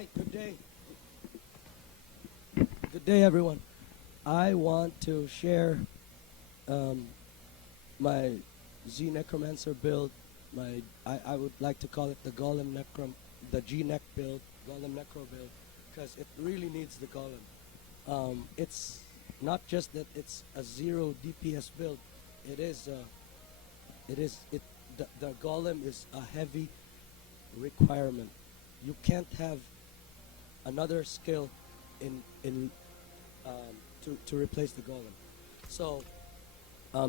right, good day. Good day, everyone. I want to share um, my necromancer build. I would like to call it the Golem the GNEC build, Golem Necro build, because it really needs the Golem. It's not just that it's a 0 DPS build. It is. The Golem is a heavy requirement. You can't have another skill in to replace the Golem. So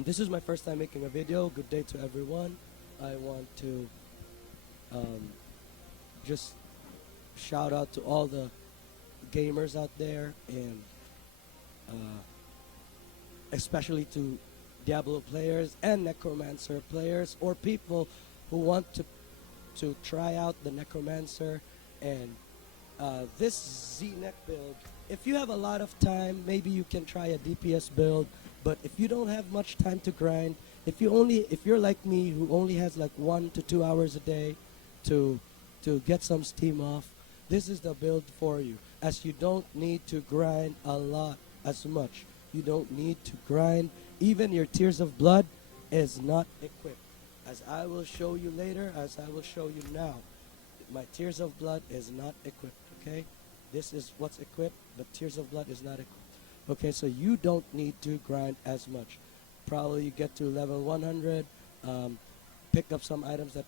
this is my first time making a video. Good day to everyone. I want to just shout out to all the gamers out there, and especially to Diablo players and Necromancer players, or people who want to try out the Necromancer and this ZNEC build. If you have a lot of time, maybe you can try a DPS build. But if you don't have much time to grind, if you're like me, who only has like 1 to 2 hours a day to get some steam off, this is the build for you. As you don't need to grind a lot as much. You don't need to grind. Even your Tears of Blood is not equipped. As I will show you later, as I will show you now, my Tears of Blood is not equipped, okay? This is what's equipped, but Tears of Blood is not equipped. Okay, so you don't need to grind as much. Probably you get to level 100, pick up some items that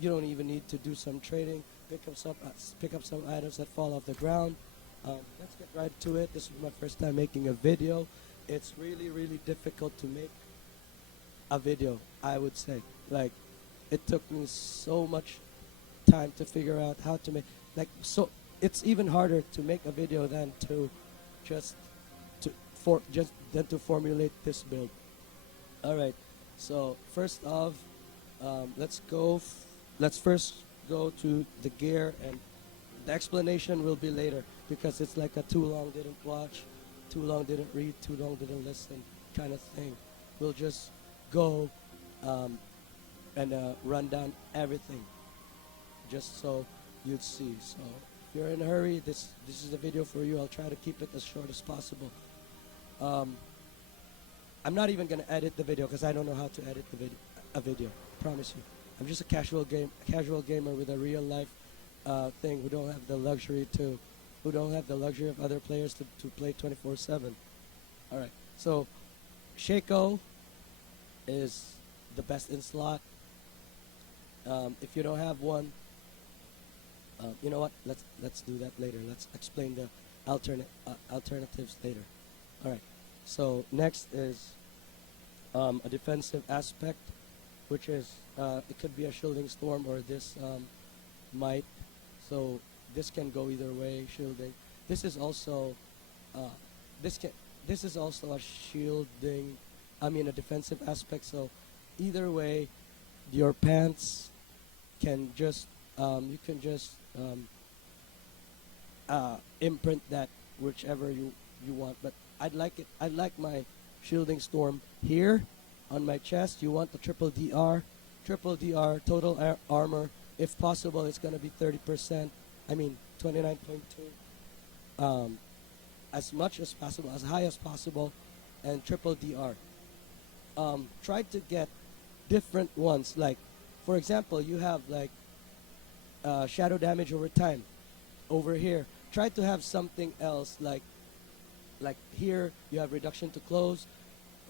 you don't even need to do some trading. Pick up some items that fall off the ground. Let's get right to it. This is my first time making a video. It's really, really difficult to make a video, I would say. Like, it took me so much time to figure out how to make, so it's even harder to make a video than to formulate this build. All right, so first off, let's first go to the gear, and the explanation will be later, because it's like a too long didn't watch, too long didn't read, too long didn't listen kind of thing. We'll just go and run down everything, just so you'd see. So if you're in a hurry, this is the video for you. I'll try to keep it as short as possible. I'm not even gonna edit the video because I don't know how to edit a video. Promise you. I'm just a casual gamer with a real life thing. Who don't have the luxury of other players to play 24/7. All right. So Shaco is the best in slot. If you don't have one, you know what? Let's do that later. Let's explain the alternatives later. All right. So next is a defensive aspect, which is it could be a shielding storm or this might. So this can go either way. Shielding. This is also this is also a shielding. I mean a defensive aspect. So either way, your pants can just you can just imprint that whichever you want. But I'd like my shielding storm here on my chest. You want the triple DR total armor. If possible, it's gonna be 30%. I mean 29.2. As much as possible, as high as possible, and triple DR. Try to get different ones. Like, for example, you have like shadow damage over time. Over here, try to have something else like here you have reduction to close,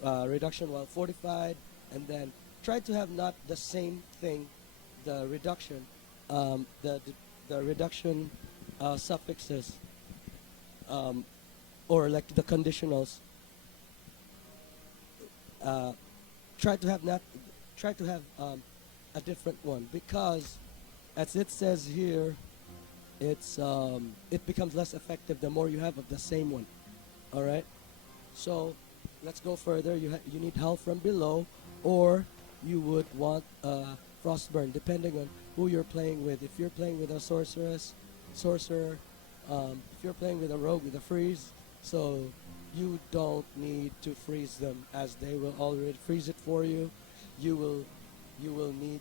reduction while fortified, and then try to have not the same thing, the reduction, the reduction suffixes, or like the conditionals. Try to have a different one, because as it says here, it becomes less effective the more you have of the same one. All right, so let's go further. You need help from below, or you would want frostburn, depending on who you're playing with. If you're playing with a sorcerer, if you're playing with a rogue with a freeze, so you don't need to freeze them, as they will already freeze it for you. You will need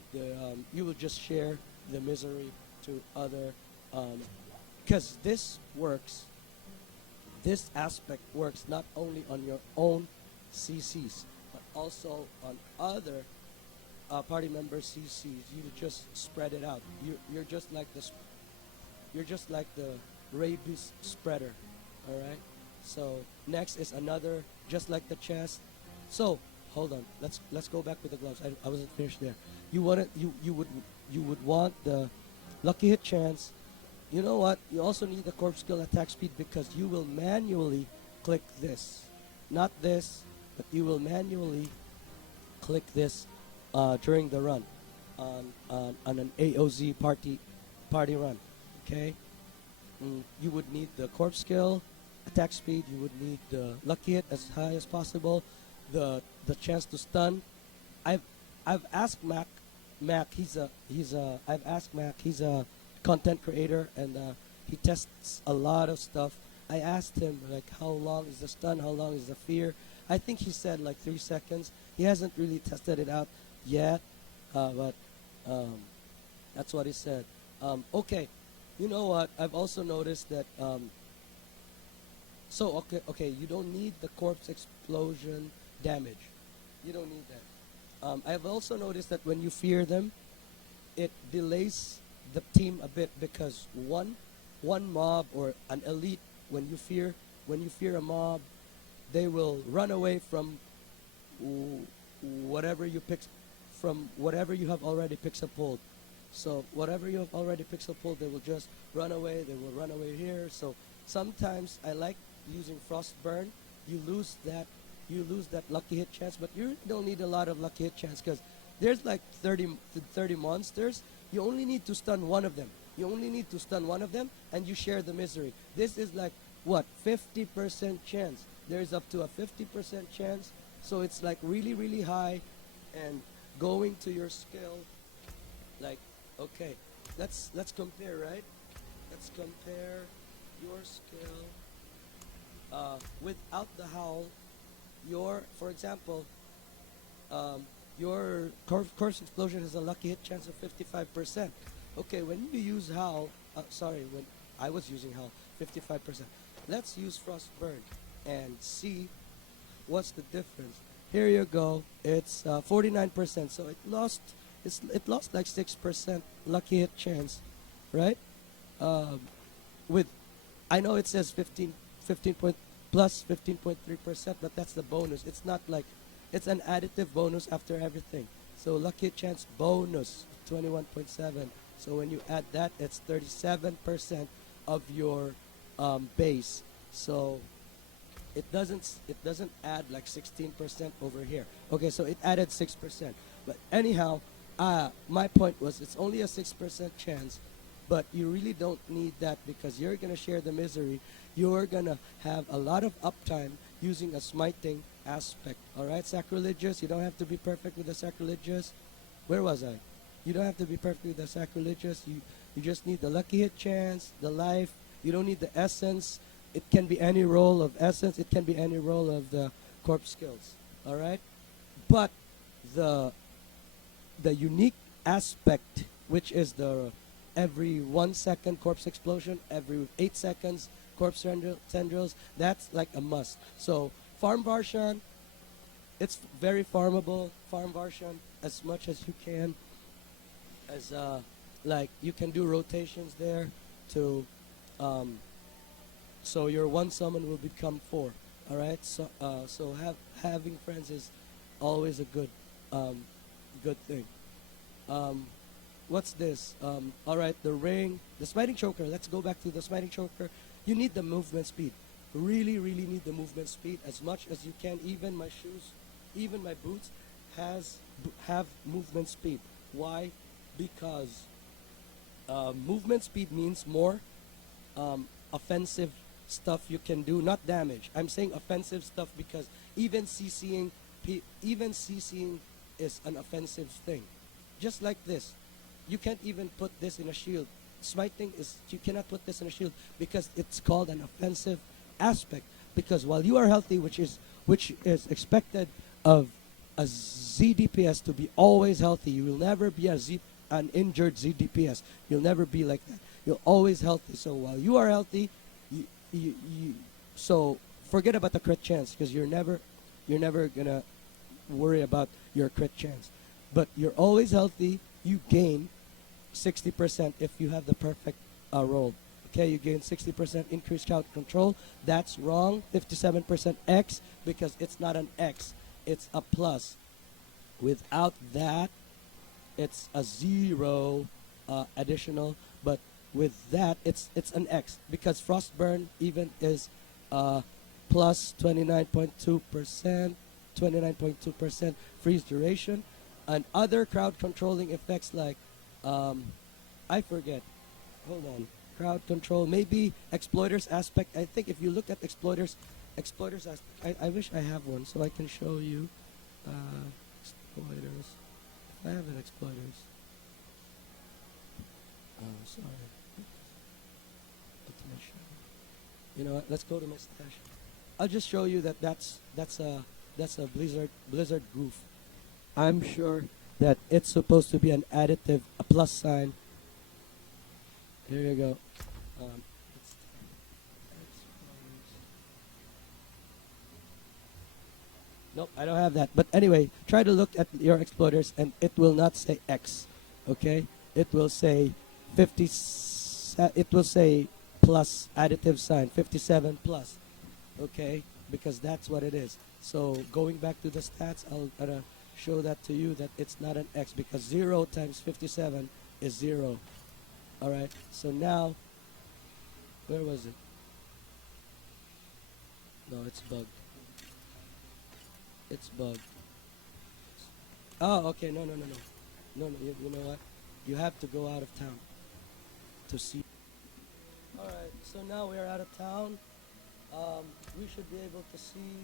you will just share the misery to other Because this aspect works not only on your own CCs, but also on other party members' CCs. You just spread it out. You're just like the rabies spreader. All right. So next is another, just like the chest. So hold on. Let's go back with the gloves. I wasn't finished there. You would want the lucky hit chance. You know what? You also need the corpse skill attack speed because you will manually click this, not this, but you will manually click this during the run on an AOZ party run. Okay. You would need the corpse skill attack speed. You would need the lucky hit as high as possible. The chance to stun. I've asked Mac. I've asked Mac. He's a content creator and he tests a lot of stuff. I asked him like how long is the stun, how long is the fear. I think he said like 3 seconds. He hasn't really tested it out yet, but that's what he said. Okay, you know what? I've also noticed that. So okay, you don't need the corpse explosion damage. You don't need that. I've also noticed that when you fear them, it delays the team a bit because one mob or an elite, when you fear a mob, they will run away from whatever you have already pixel-pulled. So whatever you have already pixel-pulled, they will just run away. They will run away here. So sometimes I like using Frostburn. You lose that lucky hit chance, but you don't need a lot of lucky hit chance because there's like 30 monsters. You only need to stun one of them. And you share the misery. This is like, what, 50% chance. There's up to a 50% chance. So it's like really, really high. And going to your skill, like, okay, let's compare, right? Let's compare your skill without the howl. For example, your corpse explosion has a lucky hit chance of 55%. Okay, when you use howl, when I was using howl, 55%. Let's use Frostburn and see what's the difference. Here you go. It's 49%. So it lost like 6% lucky hit chance, right? I know it says 15 point plus 15.3%, but that's the bonus. It's not like it's an additive bonus after everything. So lucky hit chance bonus 21.7. So when you add that, it's 37% of your base. So it doesn't add like 16% over here. Okay, so it added 6%. But anyhow, my point was it's only a 6% chance, but you really don't need that because you're gonna share the misery. You're gonna have a lot of uptime using a smiting aspect. All right, sacrilegious. You don't have to be perfect with the sacrilegious. Where was I? You don't have to be perfect with the sacrilegious. You just need the lucky hit chance, the life. You don't need the essence. It can be any role of essence. It can be any role of the corpse skills. All right, but the unique aspect, which is the every 1 second corpse explosion, every 8 seconds corpse tendrils, that's like a must. So farm Varshan, it's very farmable. Farm Varshan as much as you can. As like you can do rotations there to so your 1 summon will become 4. All right, so having friends is always a good thing. What's this? All right, the ring, the smiting choker. Let's go back to the smiting choker. You need the movement speed. Really need the movement speed as much as you can. Even my shoes, even my boots have movement speed. Why? Because movement speed means more offensive stuff you can do, not damage. I'm saying offensive stuff because even CCing is an offensive thing. Just like this, you can't even put this in a shield. Smiting is, you cannot put this in a shield because it's called an offensive aspect. Because while you are healthy, which is expected of a ZDPS to be always healthy, you will never be an injured ZDPS. You'll never be like that. You're always healthy. So while you are healthy, you so forget about the crit chance because you're never gonna worry about your crit chance. But you're always healthy. You gain 60% if you have the perfect roll. Okay, you gain 60% increased crowd control. That's wrong. 57% X because it's not an X. It's a plus. Without that, it's a 0 additional. But with that, it's an X because Frostburn even is plus 29.2%, 29.2% freeze duration, and other crowd controlling effects like I forget. Hold on. Crowd control, maybe exploiters aspect. I think if you look at exploiters aspect, I wish I have one so I can show you exploiters. If I have an exploiters. Oh, sorry. Automation. You know what? Let's go to my stash. I'll just show you that that's a Blizzard goof. I'm sure that it's supposed to be an additive, a plus sign. Here you go. Nope, I don't have that. But anyway, try to look at your exploiters and it will not say X. Okay? It will say 50. It will say plus additive sign 57 plus. Okay? Because that's what it is. So going back to the stats, I'll show that to you that it's not an X because 0 times 57 is 0. Alright, so now, where was it? No, it's bugged. It's bugged. Oh, okay, no, you know what? You have to go out of town to see. Alright, so now we are out of town. We should be able to see.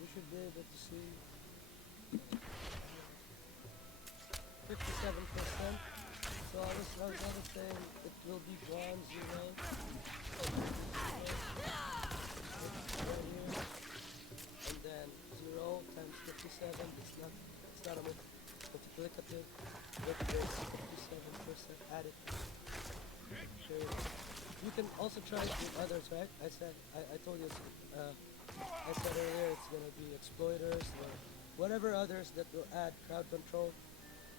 We should be able to see 57%. So I was saying it will be bronze, you know. Right here. And then 0 times 57, it's not a multiplicative, but there's 57% added. So you can also try it with others, right? I told you, I said earlier it's gonna be exploiters or whatever others that will add crowd control,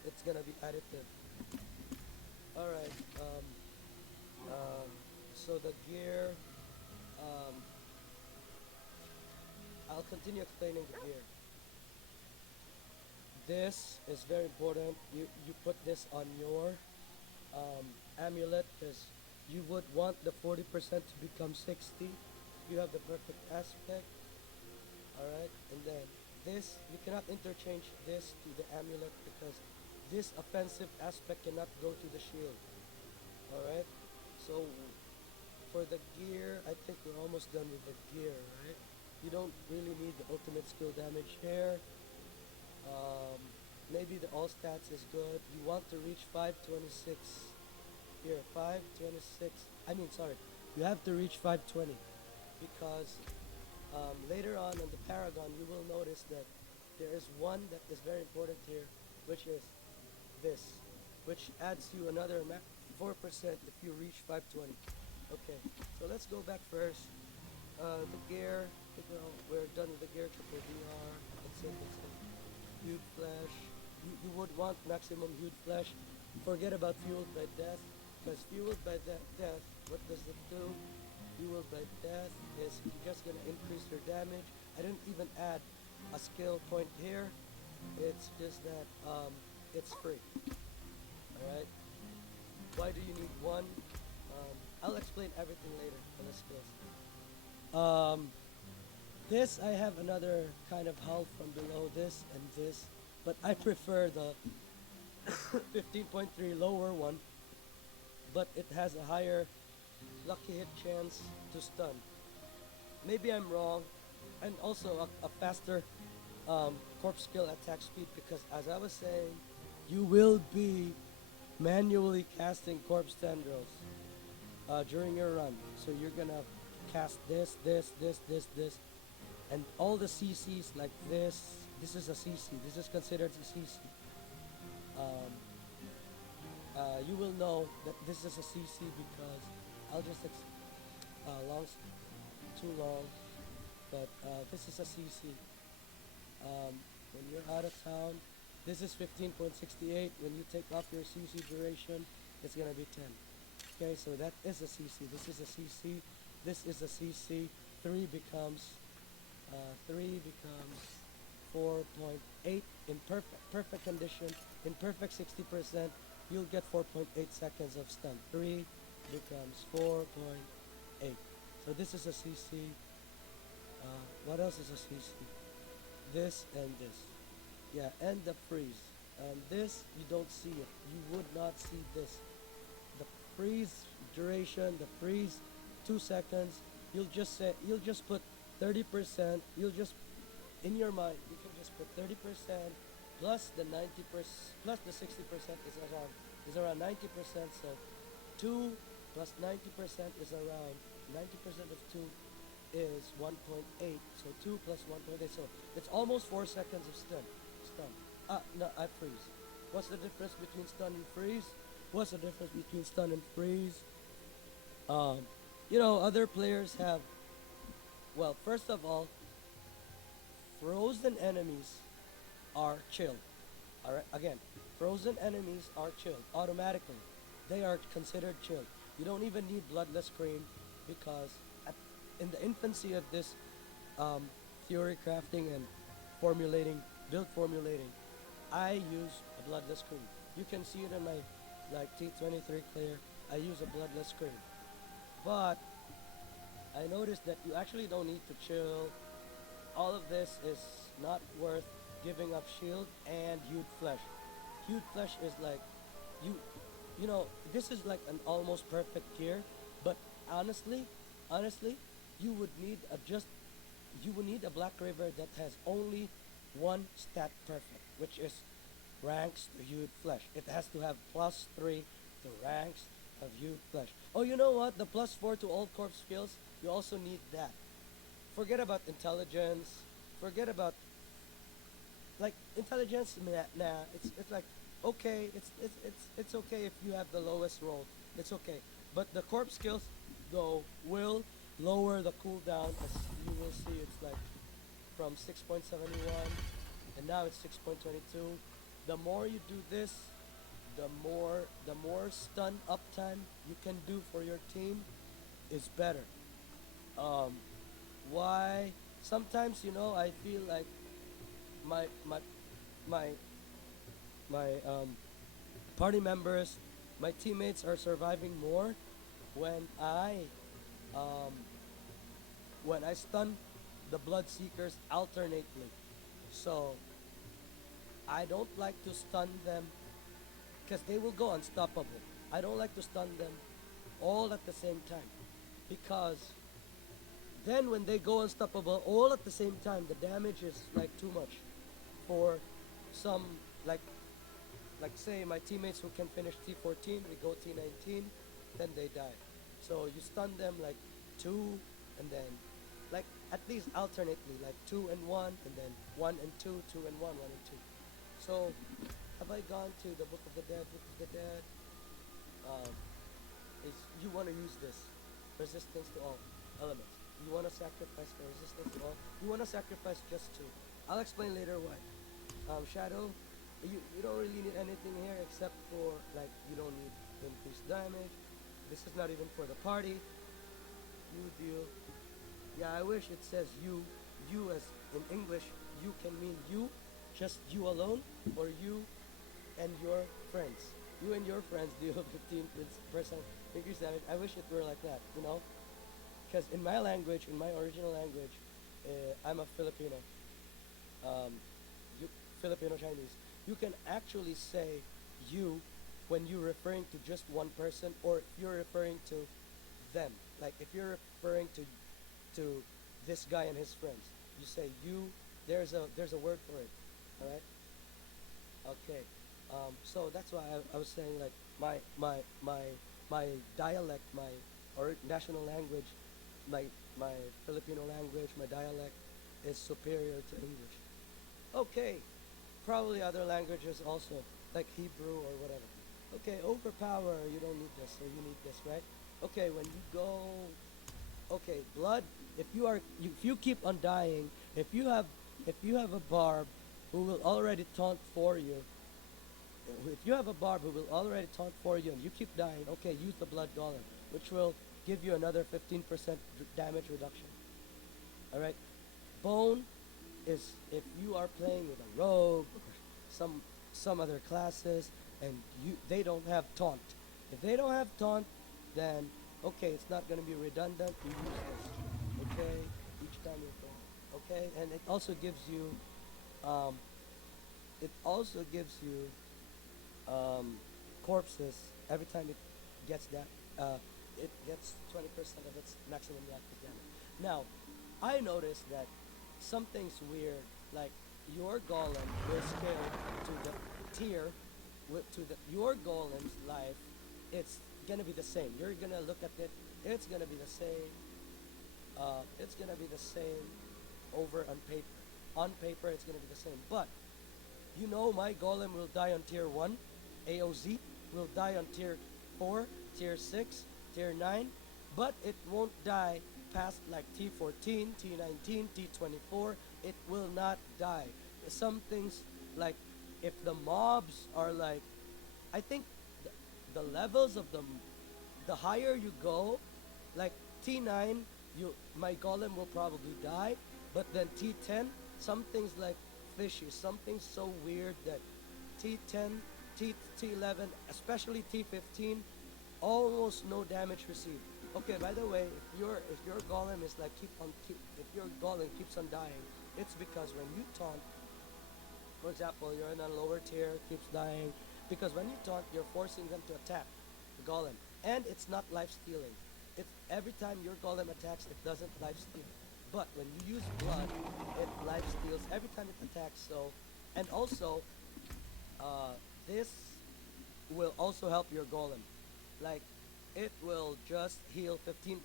it's gonna be additive. Alright, so the gear, I'll continue explaining the gear. This is very important. You put this on your amulet because you would want the 40% to become 60. You have the perfect aspect. Alright, and then this, you cannot interchange this to the amulet because this offensive aspect cannot go to the shield. Alright, so for the gear, I think we're almost done with the gear, right? You don't really need the ultimate skill damage here. Maybe the all stats is good. You want to reach 526 here, 526. You have to reach 520 because later on in the Paragon, you will notice that there is one that is very important here, which is this, which adds you another 4% if you reach 520. Okay, so let's go back first. The gear, we're done with the gear, triple VR, that's it. Hued flash, you would want maximum hued flash. Forget about fueled by death, because fueled by death, what does it do? Fueled by death is just going to increase your damage. I didn't even add a skill point here, it's just that it's free. Alright, why do you need one? I'll explain everything later on the skills. This, I have another kind of hull from below this and this, but I prefer the 15.3 lower one, but it has a higher lucky hit chance to stun. Maybe I'm wrong, and also a faster corpse skill attack speed, because as I was saying, you will be manually casting corpse tendrils during your run. So you're gonna cast this, and all the CCs like this. This is a CC. This is considered a CC. You will know that this is a CC because I'll just too long, but this is a CC. When you're out of town, this is 15.68. When you take off your CC duration, it's gonna be 10. Okay, so that is a CC. This is a CC. This is a CC. 3 becomes 4.8 in perfect condition. In perfect 60%, you'll get 4.8 seconds of stun. 3 becomes 4.8. So this is a CC. What else is a CC? This and this. Yeah, and the freeze. This, you don't see it. You would not see this. The freeze duration, the freeze 2 seconds, you'll just put 30%, in your mind, you can just put 30% plus the 90%, plus the 60% is around 90%, so 2 plus 90% is around, 90% of 2 is 1.8, so 2 plus 1.8, so it's almost 4 seconds of stun. No, I freeze. What's the difference between stun and freeze? What's the difference between stun and freeze? Other players have, well, first of all, frozen enemies are chill. Alright, again, frozen enemies are chill automatically. They are considered chill. You don't even need Bloodless Cream because in the infancy of this theory crafting and build formulating, I use a Bloodless Cream. You can see it in my T23 clear. I use a Bloodless Cream. But I noticed that you actually don't need to chill. All of this is not worth giving up shield and hued flesh. Hued flesh is like this is like an almost perfect gear, but honestly, you would need a Black River that has only one stat perfect, which is ranks to hued flesh. It has to have +3 to ranks of hued flesh. Oh, you know what? The +4 to all corpse skills, you also need that. Forget about intelligence. Forget about intelligence. Nah, it's like okay. It's okay if you have the lowest roll. It's okay. But the corpse skills though will lower the cooldown, as you will see. It's like from 6.71 and now it's 6.22. The more you do this, the more stun uptime you can do for your team is better. Why? Sometimes I feel like my party members, my teammates are surviving more when I stun the Blood Seekers alternately. So I don't like to stun them because they will go unstoppable. I don't like to stun them all at the same time because then when they go unstoppable all at the same time, the damage is like too much for some, like say my teammates who can finish T14, we go T19, then they die. So you stun them like 2 and then like at least alternately, like 2 and 1 and then 1 and 2, 2 and 1, 1 and 2. So have I gone to the Book of the Dead? Book of the Dead is you want to use this resistance to all elements. You want to sacrifice for resistance to all. You want to sacrifice just 2. I'll explain later why. Shadow, you don't really need anything here except for like you don't need increased damage. This is not even for the party. You deal. Yeah, I wish it says you. You as in English, you can mean you, just you alone, or you and your friends. You and your friends deal 15% increased damage. I wish it were like that, because in my language, in my original language, I'm a Filipino, Filipino Chinese. You can actually say you when you're referring to just one person, or if you're referring to them. Like if you're referring to this guy and his friends, you say you. There's a word for it. All right. Okay. So that's why I was saying like my dialect, or national language, my Filipino language, my dialect is superior to English. Okay, probably other languages also, like Hebrew or whatever. Okay, overpower. You don't need this, so you need this, right? Okay, when you go, okay, blood. If you keep on dying, if you have a barb who will already taunt for you, if you have a barb who will already taunt for you and you keep dying, okay, use the blood golem, which will give you another 15% damage reduction. All right, bone is if you are playing with a rogue or some other classes and they don't have taunt. If they don't have taunt, then okay, it's not going to be redundant. You use this, okay, each time you go, okay, and um, it also gives you corpses every time it gets that. It gets 20% of its maximum reactive damage. Now, I noticed that something's weird. Like your golem will scale to the tier, to the your golem's life. It's gonna be the same. You're gonna look at it. It's gonna be the same. It's gonna be the same over on paper. On paper, it's gonna be the same. But you know, my golem will die on tier 1, AOZ, will die on tier 4, tier 6, tier 9, but it won't die past like T14, T19, T24. It will not die. Some things like if the mobs are like, I think the levels of the higher you go, like T9, my golem will probably die, but then T10, some things like fishy, something so weird that T10, T11, especially T15, almost no damage received. Okay, by the way, if your golem is like if your golem keeps on dying, it's because when you taunt, for example, you're in a lower tier, keeps dying, because when you taunt, you're forcing them to attack the golem, and it's not life stealing. It's every time your golem attacks, it doesn't life steal. But when you use blood, it life steals every time it attacks. So, and also, this will also help your golem. Like, it will just heal 15%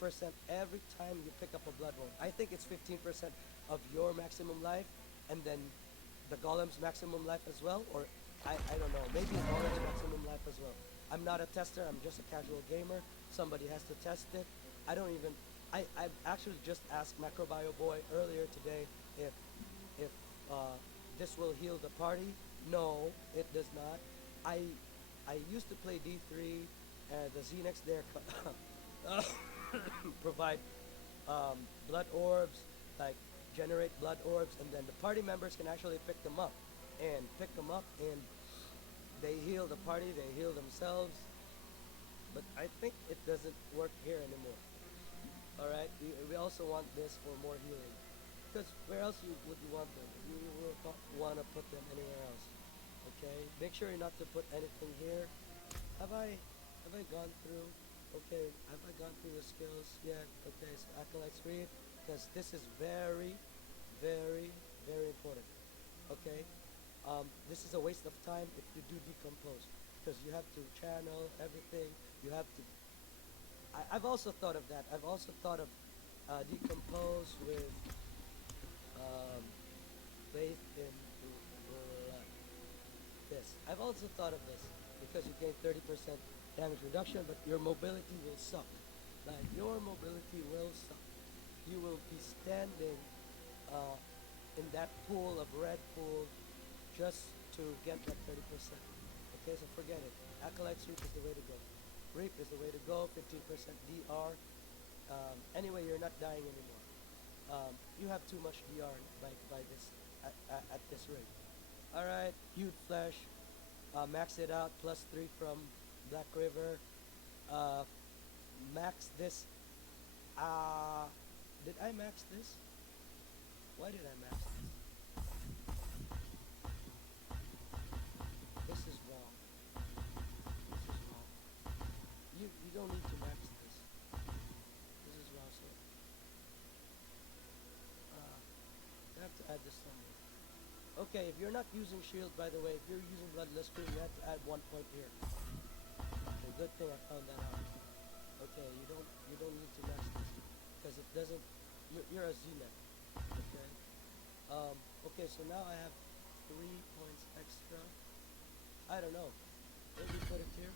every time you pick up a blood wound. I think it's 15% of your maximum life, and then the golem's maximum life as well, or I don't know, maybe the golem's maximum life as well. I'm not a tester, I'm just a casual gamer. Somebody has to test it. I don't even, I actually just asked Macrobio Boy earlier today if this will heal the party. No, it does not. I used to play D3, the ZNECs there provide blood orbs, like generate blood orbs, and then the party members can actually pick them up, and they heal the party, they heal themselves. But I think it doesn't work here anymore. All right, we also want this for more healing, because where else would you want them? You will not want to put them anywhere else. Okay, make sure not to put anything here. Have I gone through? Okay, have I gone through the skills yet? Okay, so acolytes read, because this is very, very, very important. Okay, this is a waste of time if you do decompose, because you have to channel everything. You have to. I've also thought of that. I've also thought of decompose with faith in blood. This. I've also thought of this because you gain 30% damage reduction, but your mobility will suck. Like your mobility will suck. You will be standing in that pool of red pool just to get that 30%. Okay, so forget it. Acolyte Sweep is the way to go. Reap is the way to go. 15% DR. Anyway, you're not dying anymore. You have too much DR by this at this rate. All right, huge flash. Max it out. +3 from Black River. Max this. Did I max this? Why did I max this? This is wrong. This is wrong. You don't need to max this. This is wrong, so you have to add this somewhere. Okay, if you're not using shield, by the way, if you're using bloodlust crew, you have to add 1 point here. Okay, good thing I found that out. Okay, you don't need to max this because it doesn't. You're a ZNEC. Okay. Okay, so now I have 3 points extra. I don't know. Maybe put it here.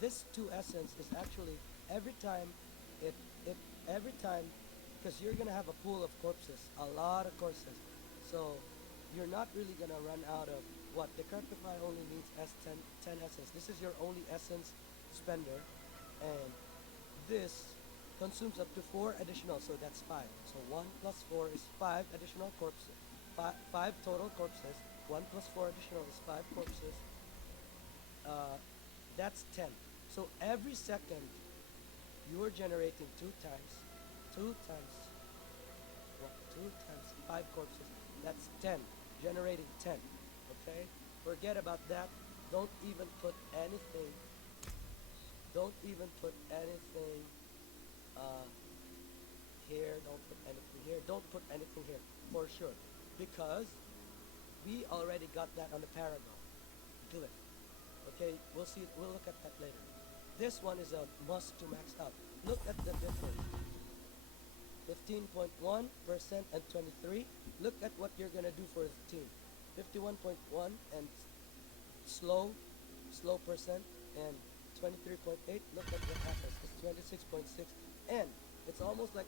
this 2 essence is actually every time it it every time, because you're gonna have a pool of corpses, a lot of corpses, so you're not really gonna run out of what Decrepify only needs S10 essence. This is your only essence spender, and this consumes up to 4 additional, so that's 5. So 1 plus 4 is 5 additional corpses, 5 total corpses. 1 plus 4 additional is 5 corpses. That's 10. So every second, you are generating 2 times, 2 times, what, 2 times 5 corpses. That's 10, generating 10. Okay? Forget about that. Don't even put anything. Don't even put anything here. Don't put anything here. Don't put anything here for sure, because we already got that on the Paragon glyph. Okay, we'll see. We'll look at that later. This one is a must to max out. Look at the difference. 15.1% and 23. Look at what you're gonna do for the team. 51.1 and slow percent, and 23.8. Look at what happens. It's 26.6, and it's almost a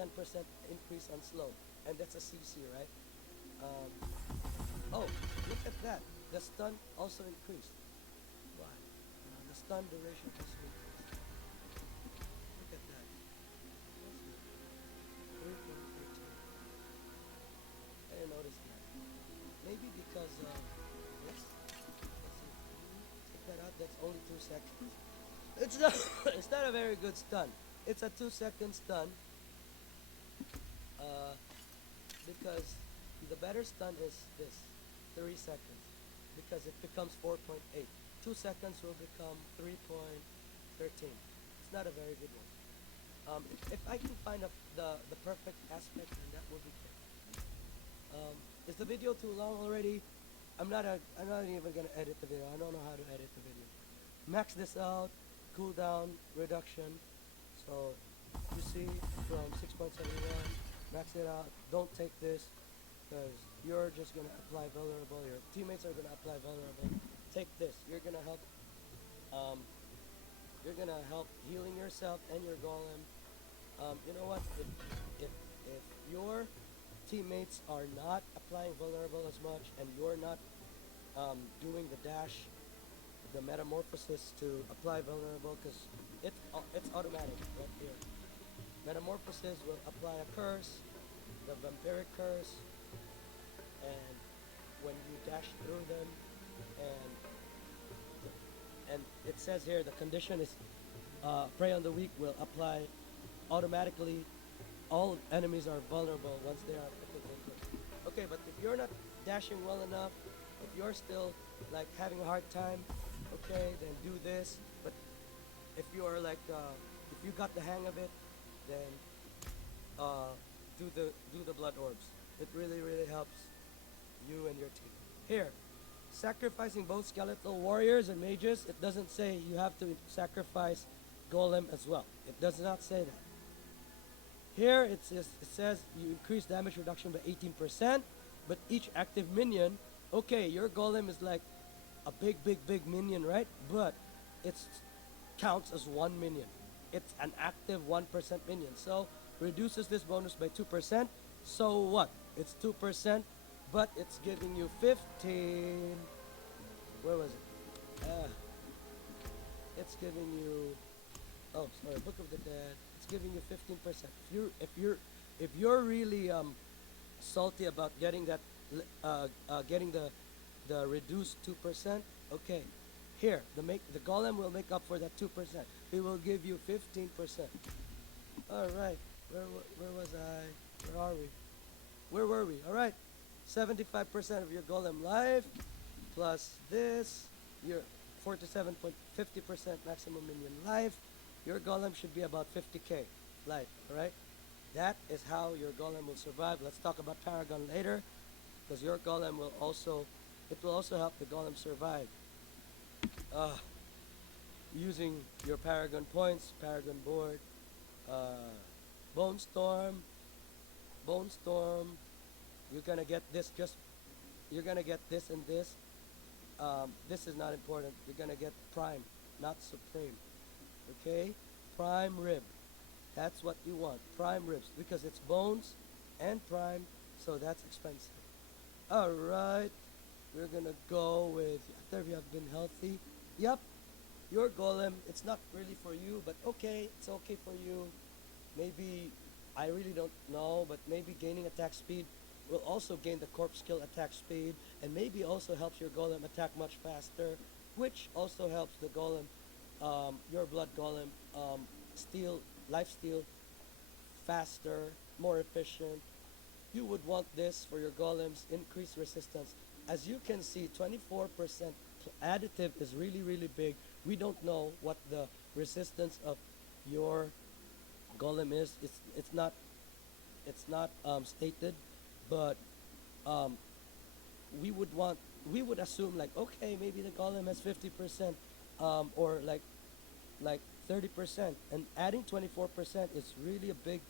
10% increase on slow, and that's a CC, right? Oh, look at that. The stun also increased. Why? The stun duration also increased. Look at that. 3.13. I didn't notice that. Maybe because let's see. Take that out. That's only 2 seconds. It's not. It's not a very good stun. It's a 2-second stun. Because the better stun is this, 3 seconds, because it becomes 4.8. 2 seconds will become 3.13. It's not a very good one. If I can find the perfect aspect, then that would be great. Is the video too long already? I'm not even gonna edit the video. I don't know how to edit the video. Max this out, cooldown reduction. So you see from 6.71, max it out. Don't take this, because you're just gonna apply vulnerable. Your teammates are gonna apply vulnerable. Take this. You're gonna help. You're gonna help healing yourself and your golem. You know what? If your teammates are not applying vulnerable as much, and you're not doing the dash, the metamorphosis to apply vulnerable, because it's automatic right here. Metamorphosis will apply a curse, the vampiric curse, and when you dash through them, and it says here the condition is prey on the weak will apply automatically. All enemies are vulnerable once they are affected. Okay, but if you're not dashing well enough, if you're still like having a hard time, okay, then do this. But if you are like if you got the hang of it, then do the blood orbs. It really helps you and your team. Here, sacrificing both skeletal warriors and mages. It doesn't say you have to sacrifice golem as well. It does not say that. Here it says you increase damage reduction by 18%, but each active minion. Okay, your golem is like a big minion, right? But it counts as 1 minion. It's an active 1% minion. So reduces this bonus by 2%. So what? It's 2%, but it's giving you 15. Where was it? It's giving you. Oh, sorry. Book of the Dead. It's giving you 15%. If you're really salty about getting that, getting the reduced 2%. Okay, here the golem will make up for that 2%. It will give you 15%. All right, where was I? Where are we? Where were we? All right, 75% of your golem life plus this, your 47.50% maximum minion life. Your golem should be about 50k life. All right, that is how your golem will survive. Let's talk about Paragon later, because your golem will also help the golem survive. Using your Paragon points, Paragon board, Bone Storm. You're gonna get this. You're gonna get this and this. This is not important. You're gonna get Prime. not supreme. Okay, prime rib. That's what you want, prime ribs, because it's bones and prime, so that's expensive. All right, we're gonna go with after we have been healthy. Yep, your golem. It's not really for you, but okay, it's okay for you. Maybe I really don't know, but maybe gaining attack speed will also gain the corpse skill attack speed, and maybe also helps your golem attack much faster, which also helps the golem, your blood golem, steal life steal faster, more efficient. You would want this for your golems, increase resistance. As you can see, 24% additive is really, really big. We don't know what the resistance of your golem is. It's not stated, but um, we would assume like okay maybe the golem has 50% or like 30%, and adding 24% is really a big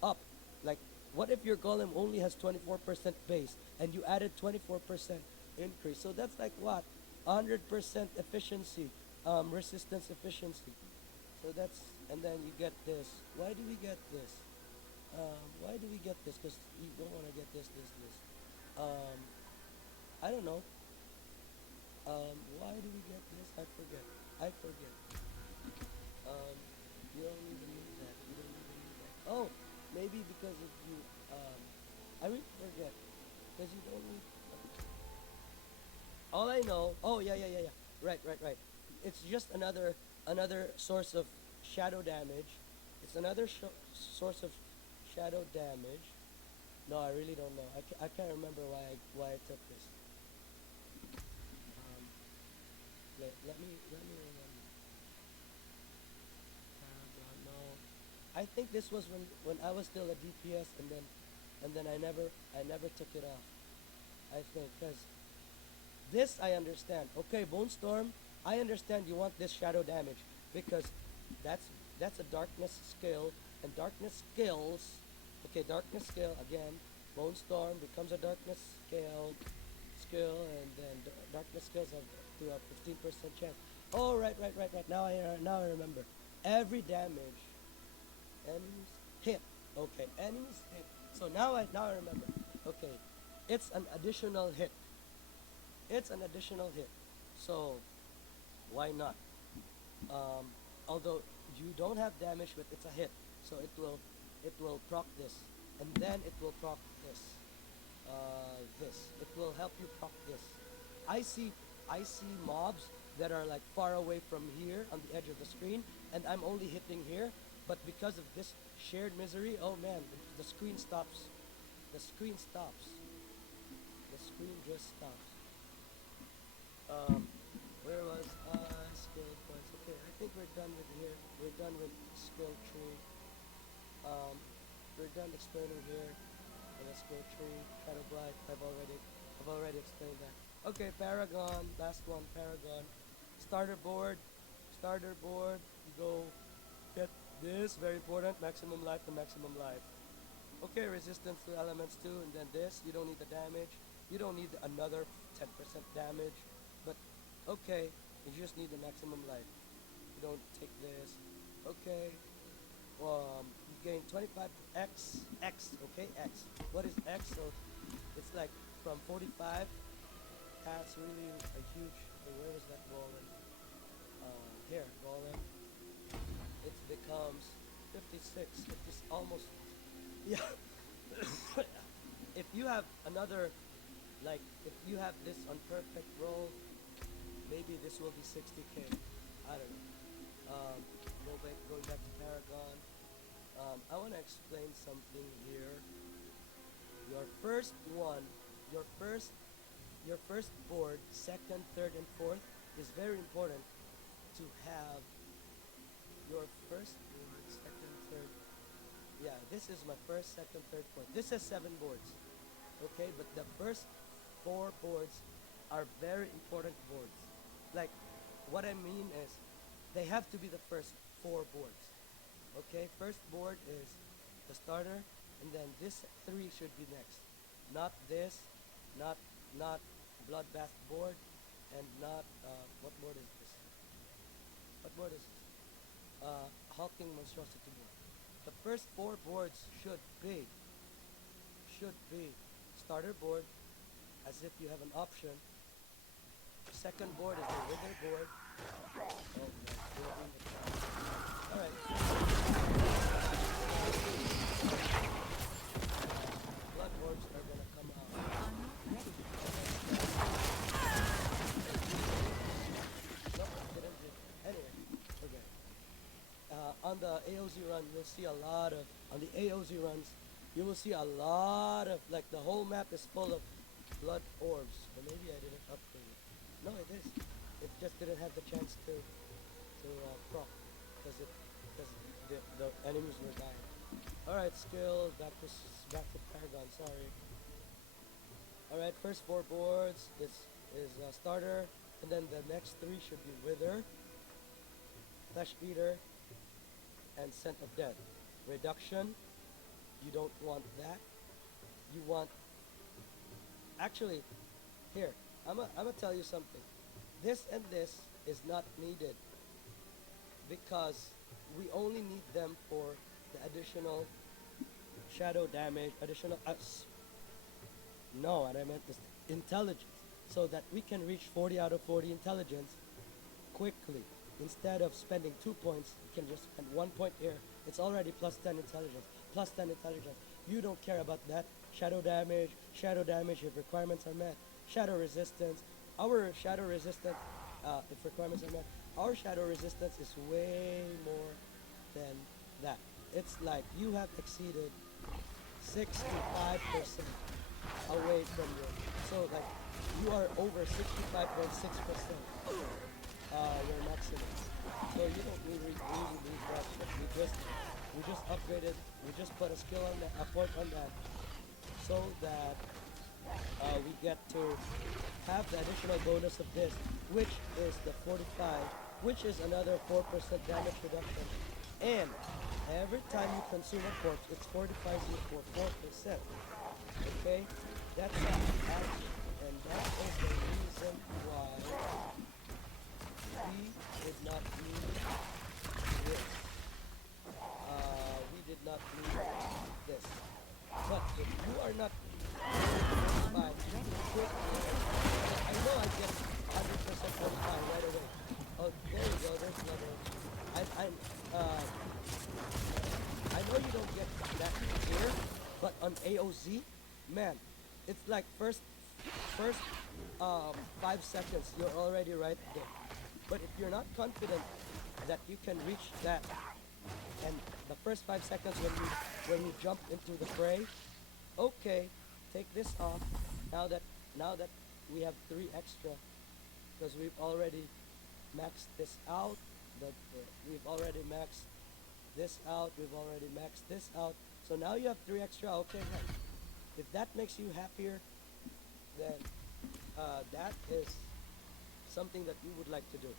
up. Like, what if your golem only has 24% base and you added 24% increase? So that's like what? 100% efficiency, resistance efficiency. So that's, and then you get this. Why do we get this? Why do we get this? Because you don't want to get this. Um, I don't know. Why do we get this? I forget. Um, you don't even need that. You don't even need that. Oh, maybe because if you, I really forget. Because you don't need. All I know. Oh yeah. Right. It's just another source of shadow damage. It's another source of shadow damage. No, I really don't know. I can't remember why I took this. Um, let me remember. No, I think this was when I was still a DPS, and then I never took it off. I think because this I understand. Okay, Bone Storm. I understand you want this shadow damage because that's a darkness skill, and darkness skills. Okay, darkness skill again. Bone Storm becomes a darkness skill, and then darkness skills have to a 15% chance. Oh, right. Now I remember. Every damage, enemies hit. Okay, enemies hit. So now I remember. Okay, it's an additional hit. It's an additional hit. So why not? Um, although you don't have damage, but it's a hit, so it will proc this, and then it will proc this. This. It will help you proc this. I see mobs that are like far away from here on the edge of the screen, and I'm only hitting here. But because of this shared misery, oh man, the screen stops. The screen stops. The screen just stops. Um, where was skill points? Okay, I think we're done with here. We're done with skill tree. Um, we're done explaining here. The skill tree, shadow blight. I've already explained that. Okay, Paragon. Last one, Paragon. Starter board. Starter board. You go get this. Very important. Maximum life to maximum life. Okay, resistance to elements too, and then this. You don't need the damage. You don't need another 10% damage. But okay, you just need the maximum life. You don't take this. Okay. You gain 25x. Okay, X. What is X? So it's like from 45. That's really a huge. Where was that golem? Here, golem. It becomes 56. Almost. Yeah. If you have another, like, if you have this on perfect roll, maybe this will be 60k. I don't know. Going back to Paragon. I want to explain something here. Your first one, your first board, second, third, and fourth is very important to have your first board, second, third. Yeah, this is my first, second, third, fourth. This has 7 boards. Okay, but the first 4 boards are very important boards. Like, what I mean is, they have to be the first 4 boards. Okay, first board is the starter, and then this 3 should be next. Not this, not bloodbath board, and not what board is this? What board is this? Hulking Monstrosity board. The first 4 boards should be starter board, as if you have an option. The second board is the wither board. Oh, alright. Blood orbs are gonna come out. Nope, didn't do. Anyway, okay. On the AOZ run, you'll see a lot of, on the AOZ runs, you will see a lot of, like the whole map is full of blood orbs. Or maybe I didn't upgrade it. No, it is. It just didn't have the chance to proc, because the enemies were dying. Alright, skill, back to Paragon, sorry. Alright, first 4 boards is starter, and then the next 3 should be Wither, Flesh Eater, and Scent of Death. Reduction, you don't want that. You want, actually, here, I'm gonna tell you something. This and this is not needed, because we only need them for the additional shadow damage, additional no, what I meant is intelligence, so that we can reach 40 out of 40 intelligence quickly. Instead of spending 2 points, you can just spend 1 point here. It's already plus 10 intelligence, plus 10 intelligence. You don't care about that. Shadow damage if requirements are met. Shadow resistance. Our shadow resistance, if requirements are met, our shadow resistance is way more than that. It's like you have exceeded 65% away from your, so like you are over 65.6% your maximum. So you don't really need that. We just upgraded, we just put a skill on that, a point on that, so that we get to have the additional bonus of this, which is the 45, which is another 4% damage reduction. And every time you consume a corpse, it fortifies you for 4%. Okay? That's that. And that is the reason why we did not need this. We did not need this. But if you are not by quick, I know I get 100% fortify right away. Oh, there you go. There's another. I know you don't get that here, but on AOZ, man, it's like first 5 seconds you're already right there. But if you're not confident that you can reach that, and the first 5 seconds when you jump into the fray, okay, take this off. Now that we have 3 extra, because we've already maxed this out. We've already maxed this out. We've already maxed this out. So now you have 3 extra. Okay, right. If that makes you happier, then that is something that you would like to do.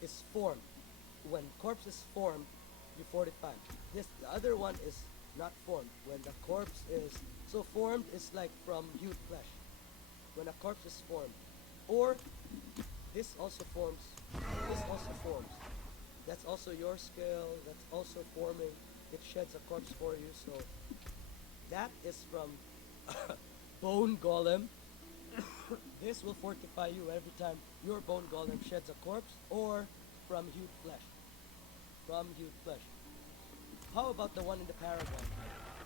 Is formed. When corpse is formed, you fortify. The other one is not formed. When the corpse is so formed, is like from hued flesh. When a corpse is formed, or this also forms. This also forms. That's also your skill. That's also forming. It sheds a corpse for you. So that is from Bone Golem. This will fortify you every time your Bone Golem sheds a corpse, or from hued flesh. From hued flesh. How about the one in the Paragon?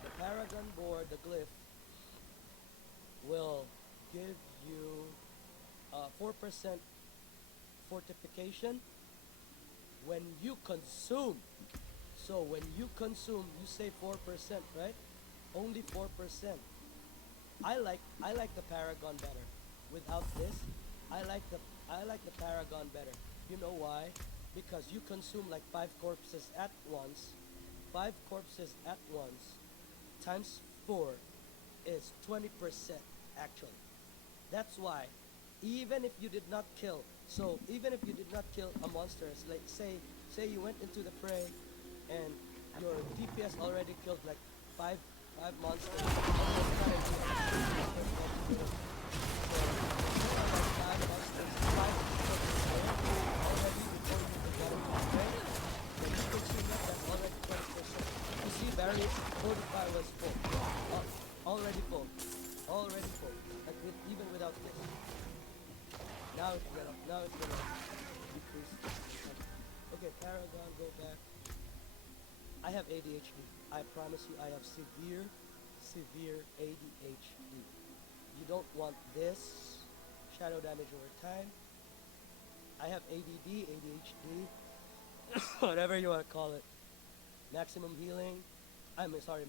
The Paragon board, the glyph, will give you 4% fortification when you consume. So when you consume, you say 4%, right? Only 4%. I like the Paragon better. Without this, I like the Paragon better. You know why? Because you consume like 5 corpses at once. 5 corpses at once times 4 is 20% actually. That's why even if you did not kill, so even if you did not kill a monster, it's like say you went into the fray and your DPS already killed like 5 monsters. Already before you got into the fray, now it's gonna decrease. Okay, Paragon, go back. I have ADHD. I promise you, I have severe ADHD. You don't want this shadow damage over time. I have ADD, ADHD, whatever you want to call it. Maximum healing.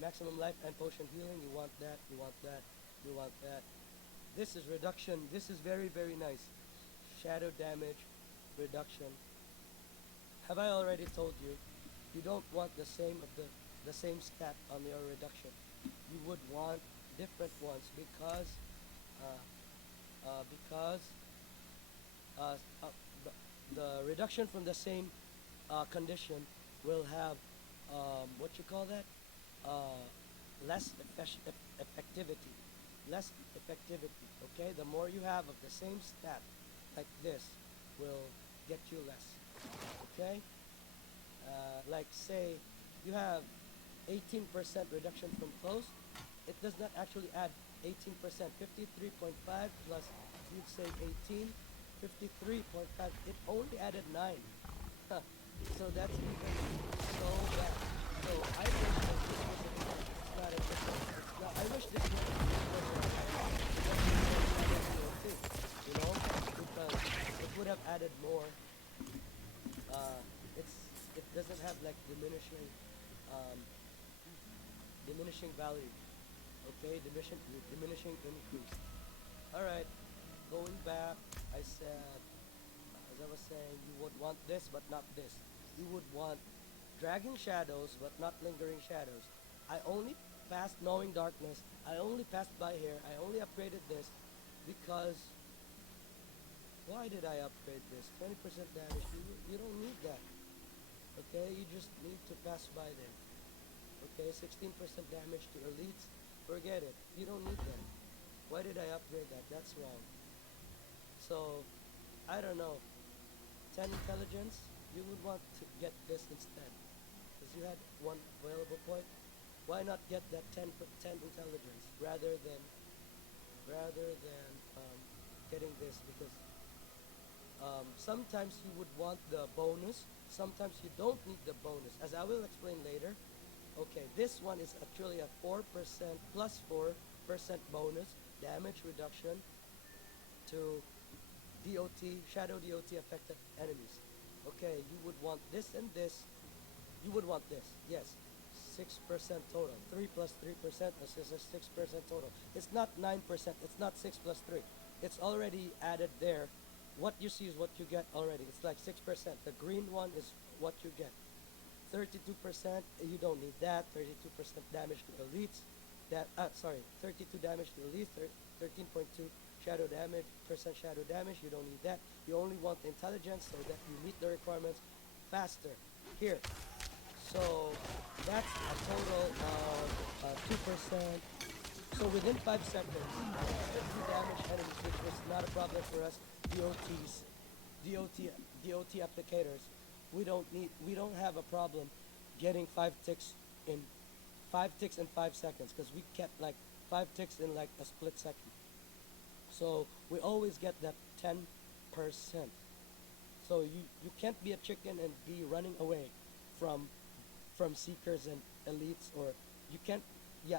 Maximum life and potion healing. You want that, you want that, you want that. This is reduction. This is very, very nice. Shadow damage reduction. Have I already told you? You don't want the same stat on your reduction. You would want different ones because the reduction from the same condition will have what you call that, less effectivity, okay. The more you have of the same stat like this will get you less, okay. Like say you have 18% reduction from close, it does not actually add 18%. 53.5 plus, you'd say 18, 53.5, it only added 9. So that's even so bad. So I wish that this was not a difference. I wish this was you know, because it would have added more. It doesn't have like diminishing value. Okay, diminishing increase. Alright, going back, I said, as I was saying, you would want this but not this. You would want dragging shadows but not lingering shadows. I only passed knowing darkness. I only passed by here. I only upgraded this because why did I upgrade this? 20% damage. You don't need that. Okay, you just need to pass by there. Okay, 16% damage to elites. Forget it. You don't need that. Why did I upgrade that? That's wrong. So, I don't know. 10 intelligence, you would want to get this instead. Because you had one available point. Why not get that 10 intelligence rather than getting this? Because sometimes you would want the bonus. Sometimes you don't need the bonus. As I will explain later. Okay, this one is actually a 4% plus 4% bonus damage reduction to DOT, shadow DOT affected enemies. Okay, you would want this and this. You would want this, yes. 6% total. 3 plus 3%, this is a 6% total. It's not 9%, it's not 6 plus 3. It's already added there. What you see is what you get already. It's like 6%. The green one is what you get. 32%, you don't need that. 32% damage to elites. 32 damage to elites. 13.2 shadow damage, shadow damage. You don't need that. You only want the intelligence so that you meet the requirements faster. Here. So that's a total of 2%. So within 5 seconds, 50 damage enemies, which was not a problem for us. DOT applicators. We don't have a problem getting 5 ticks in 5 seconds because we kept like 5 ticks in like a split second. So we always get that 10%. So you can't be a chicken and be running away from seekers and elites, or you can't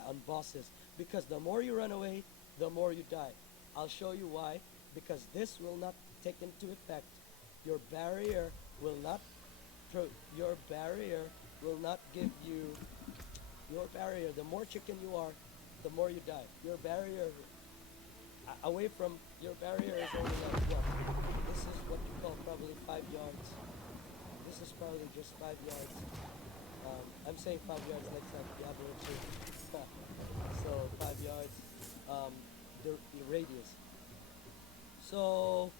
on bosses, because the more you run away, the more you die. I'll show you why. Because this will not take into effect. Your barrier will not give you your barrier. The more chicken you are, the more you die. Your barrier away from your barrier is only like what? This is what you call probably 5 yards. This is probably just 5 yards. I'm saying 5 yards like Diablo 2. So 5 yards, the radius. So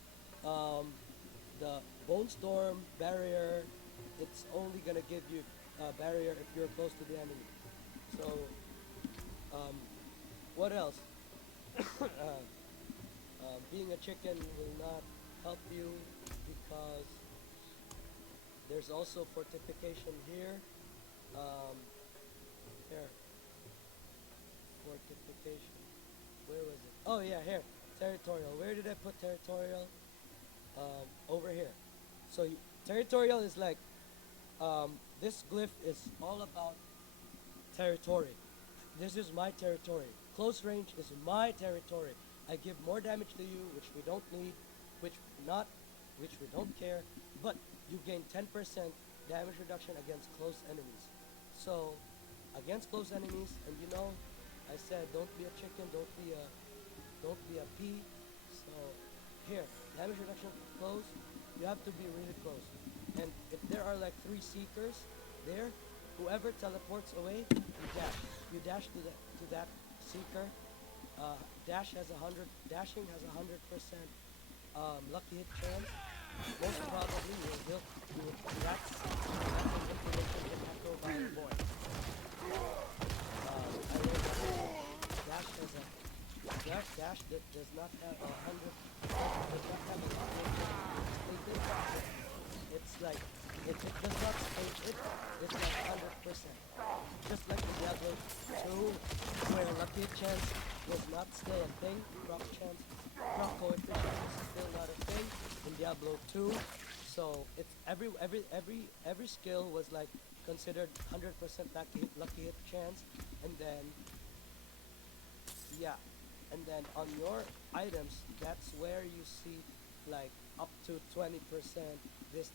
the Bone Storm barrier, it's only gonna give you a barrier if you're close to the enemy. So what else? Being a chicken will not help you because there's also fortification here. Here. Fortification. Where was it? Oh yeah, here. Territorial. Where did I put territorial? over here. So territorial is like this glyph is all about territory. This is my territory. Close range is my territory. I give more damage to you, which we don't need, which we don't care, but you gain 10% damage reduction against close enemies. So against close enemies, and you know, I said don't be a chicken, don't be a pea. So here, damage reduction close, you have to be really close. And if there are like 3 seekers there, whoever teleports away, you dash. You dash to that seeker. Dashing has 100% lucky hit chance. Most probably that's an information in Necro by a boy. I learned that Dash does not have 100. Does not have a lucky hit chance. It's like if it does not state it, it's like 100%. Just like in Diablo 2, where lucky hit chance was not still a thing, proc coefficient is still not a thing in Diablo 2. So it's every skill was like considered 100% lucky hit chance, and then yeah, and then on your items, that's where you see like up to 20%, this.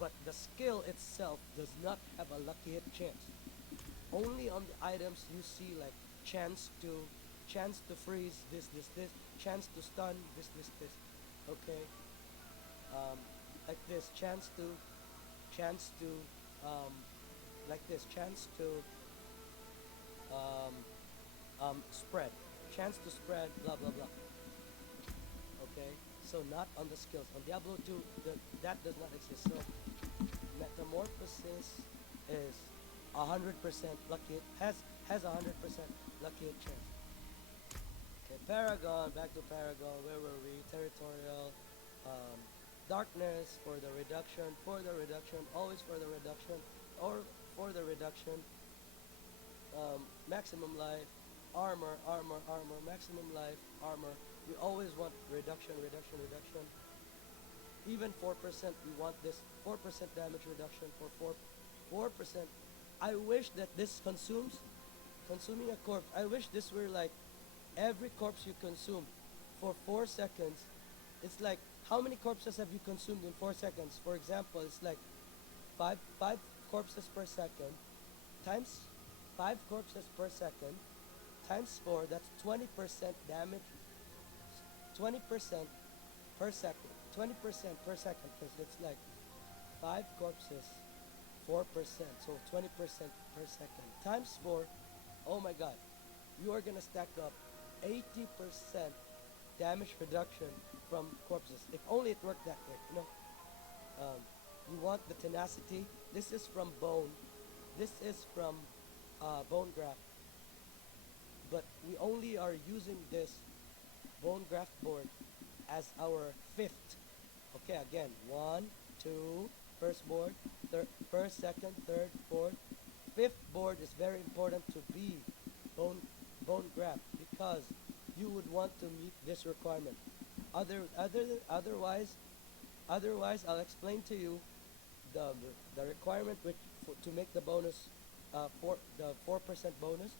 But the skill itself does not have a lucky hit chance. Only on the items you see like chance to freeze, this, chance to stun, this. Okay, like this, chance to, like this, chance to spread, chance to spread, blah blah blah. Okay, so not on the skills. On Diablo 2, that does not exist. So Metamorphosis is 100% lucky. Has 100% lucky hit chance. Okay, Paragon. Back to Paragon. Where were we? Territorial. Darkness for the reduction. Always for the reduction. Or for the reduction. Maximum life. Armor. Maximum life. Armor. We always want reduction. Even 4%, we want this 4% damage reduction for 4%. I wish that this consuming a corpse. I wish this were like every corpse you consume for 4 seconds. It's like how many corpses have you consumed in 4 seconds? For example, it's like five corpses per second times 5 corpses per second times 4. That's 20% damage. 20% per second. 20% per second, because it's like 5 corpses, 4%, so 20% per second times 4. Oh my god, you are gonna stack up 80% damage reduction from corpses. If only it worked that way, you know. You want the tenacity. This is from bone. This is from bone graft. But we only are using this bone graft board as our 5th. Okay, again, 1, 2, first board, first, second, third, fourth. 5th board is very important to be bone graft, because you would want to meet this requirement. Otherwise, I'll explain to you the requirement to make the bonus, the 4% bonus.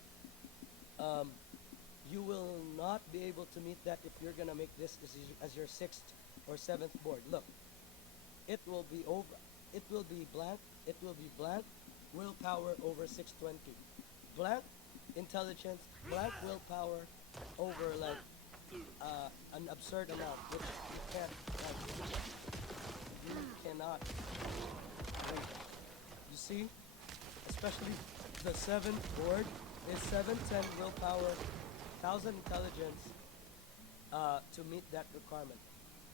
You will not be able to meet that if you're gonna make this as your 6th or 7th board. Look, it will be blank. Willpower over 620. Blank intelligence. Blank willpower over like an absurd amount, which you cannot. You see, especially the 7th board is 710 willpower, 1000 intelligence to meet that requirement.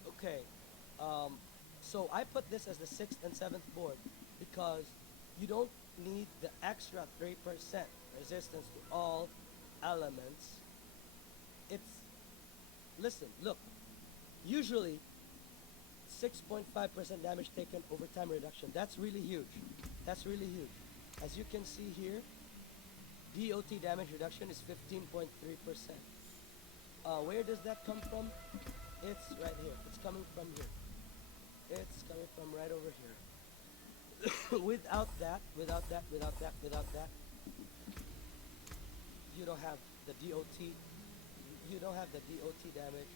Okay, so I put this as the 6th and 7th board because you don't need the extra 3% resistance to all elements. Look, usually 6.5% damage taken over time reduction. That's really huge. As you can see here, DOT damage reduction is 15.3%. Where does that come from? It's right here. It's coming from here. It's coming from right over here. Without that, you don't have the DOT. You don't have the DOT damage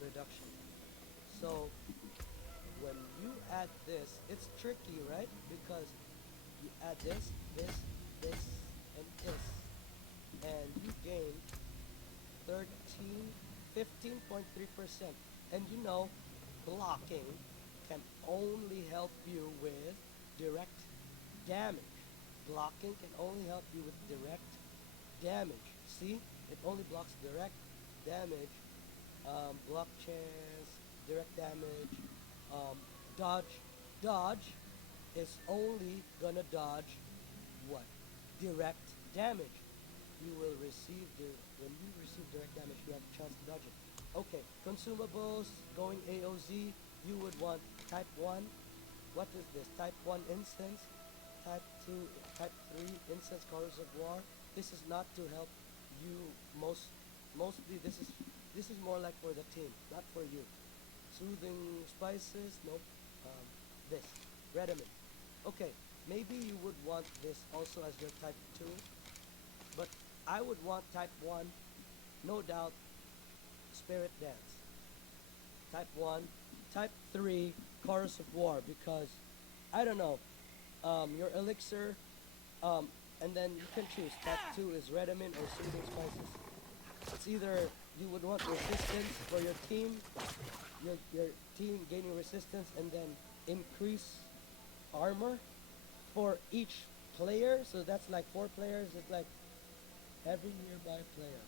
reduction. So when you add this, it's tricky, right? Because you add this, and this, and you gain 13, 15.3%. And you know, blocking can only help you with direct damage. Blocking can only help you with direct damage. See? It only blocks direct damage, block chance, direct damage, dodge. Dodge is only gonna dodge what? Direct damage. You will receive when you receive direct damage, you have a chance to dodge it. Okay, consumables going AOZ. You would want type 1. What is this? Type 1 instance, type 2, type 3 instance colors of war. This is not to help you mostly this is more like for the team, not for you. Soothing spices, nope. This, Redamin. Okay, maybe you would want this also as your type 2, but I would want type 1, no doubt, Spirit Dance. Type 1, type 3, Chorus of War, because, I don't know, your elixir, and then you can choose. Type 2 is Redamin or Soothing Spices. It's either you would want resistance for your team gaining resistance, and then increase armor for each player. So that's like 4 players. It's like every nearby player.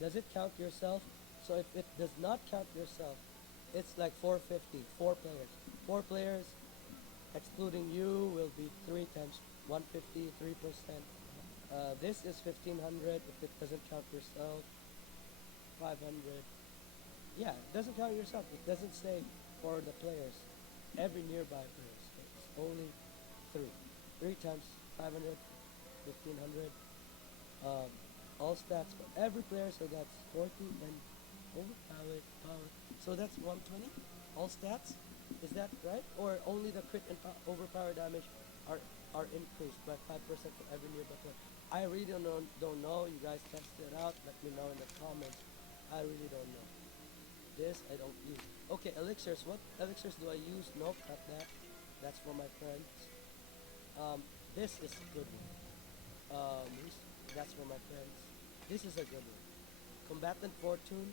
Does it count yourself? So if it does not count yourself, it's like 450. 4 players. 4 players, excluding you, will be 3 times 150, 3%. This is 1500 if it doesn't count yourself. 500. Yeah, it doesn't count yourself. It doesn't say for the players. Every nearby players. It's only 3. 3 times 500, 1500. All stats for every player, so that's 40 and overpowered power. So that's 120. All stats. Is that right? Or only the crit and overpower damage are increased by 5% for every nearby player? I really don't know. You guys test it out. Let me know in the comments. I really don't know. This I don't use. Okay, elixirs. What elixirs do I use? Nope, not that. That's for my friends. This is a good one. That's for my friends. This is a good one. Combatant Fortune,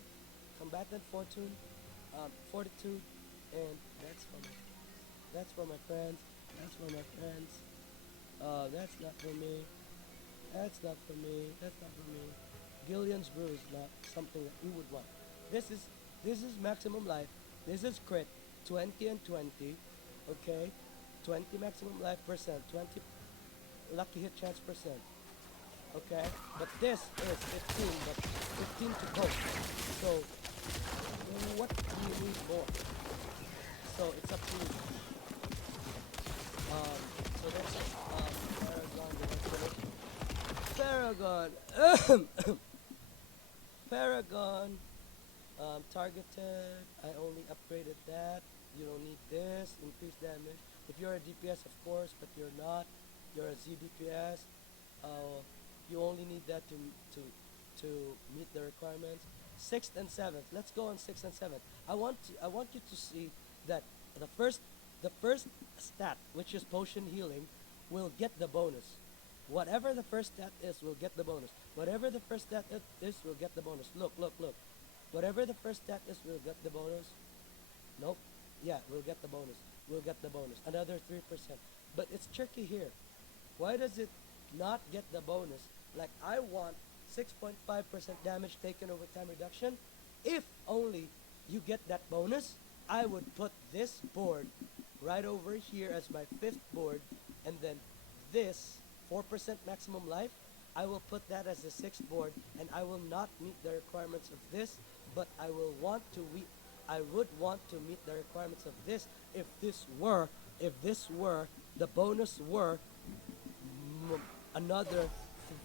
Fortitude, and that's for my friends. That's for my friends. That's for my friends. That's not for me. That's not for me. That's not for me. Gillian's Brew is not something that you would want. This is maximum life. This is crit. 20 and 20. Okay? 20 maximum life percent. 20 lucky hit chance percent. Okay? But this is 15, but 15 to go. So what do you need more? So it's up to you. So that's Paragon. Paragon. Targeted. I only upgraded that. You don't need this. Increased damage. If you're a DPS, of course, but you're not. You're a ZDPS. You only need that to meet the requirements. 6th and 7th. Let's go on 6th and 7th. I want you to see that the first stat, which is potion healing, will get the bonus. Whatever the first stat is, will get the bonus. Whatever the first stat is, will get the bonus. Look. Whatever the first stat is, will get the bonus. Nope. Yeah, we'll get the bonus. We'll get the bonus. Another 3%. But it's tricky here. Why does it not get the bonus? Like, I want 6.5% damage taken over time reduction. If only you get that bonus, I would put this board right over here as my 5th board, and then this 4% maximum life, I will put that as the 6th board, and I will not meet the requirements of this, but I would want to meet the requirements of this if this were the bonus were another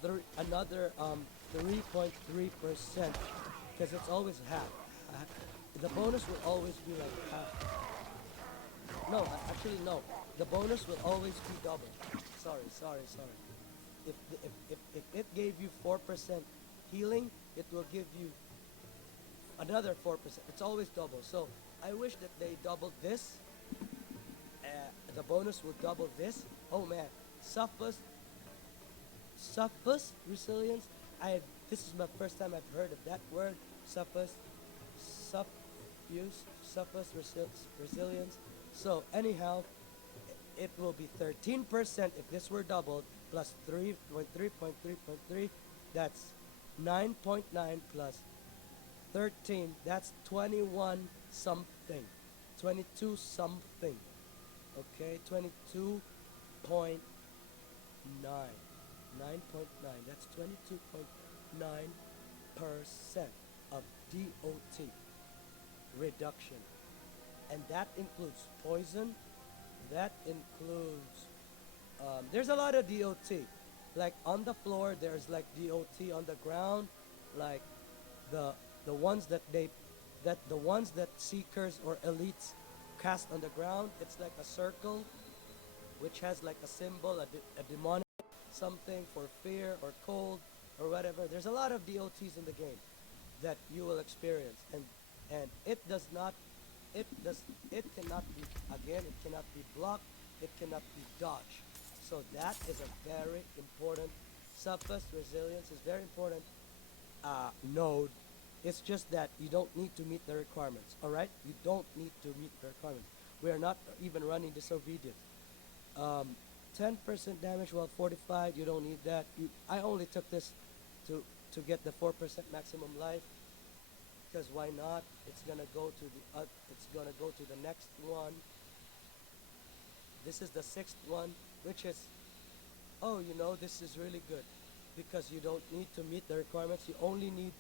3.3%, because it's always half. the bonus will always be like half. No, actually no. The bonus will always be double. Sorry. If it gave you 4% healing, it will give you another 4%. It's always double. So I wish that they doubled this. The bonus would double this. Oh man, Suffus resilience. This is my first time I've heard of that word. Suffus resilience. So anyhow, it will be 13% if this were doubled, plus 3.3.3.3. That's 9.9 plus 13. That's 21 something, 22 something. Okay, 22.9, 9.9. That's 22.9% of DOT reduction, and that includes poison. That includes there's a lot of DOT. Like on the floor, there's like DOT on the ground, like the ones that seekers or elites cast on the ground. It's like a circle, which has like a symbol, a demonic something for fear or cold or whatever. There's a lot of DOTs in the game that you will experience, and it cannot be blocked, it cannot be dodged. So that is a very important. Suffus resilience is very important node. It's just that you don't need to meet the requirements. All right, you don't need to meet the requirements. We are not even running disobedient. 10% damage while 45. You don't need that. I only took this to get the 4% maximum life. Because why not? It's gonna go to the next one. This is the 6th one, which is, this is really good, because you don't need to meet the requirements. You only need